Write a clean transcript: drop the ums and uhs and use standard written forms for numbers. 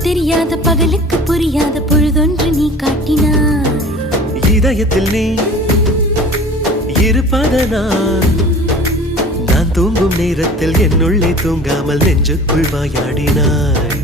தெரியாத பகலுக்கு புரியாத பொழுதொன்று நீ காட்டினாய். இதயத்தில் நீ இருப்பதனால் நான் தூங்கும் நேரத்தில் என்னுள்ளே தூங்காமல் நெஞ்சுக்குள் வாயாடினாய்.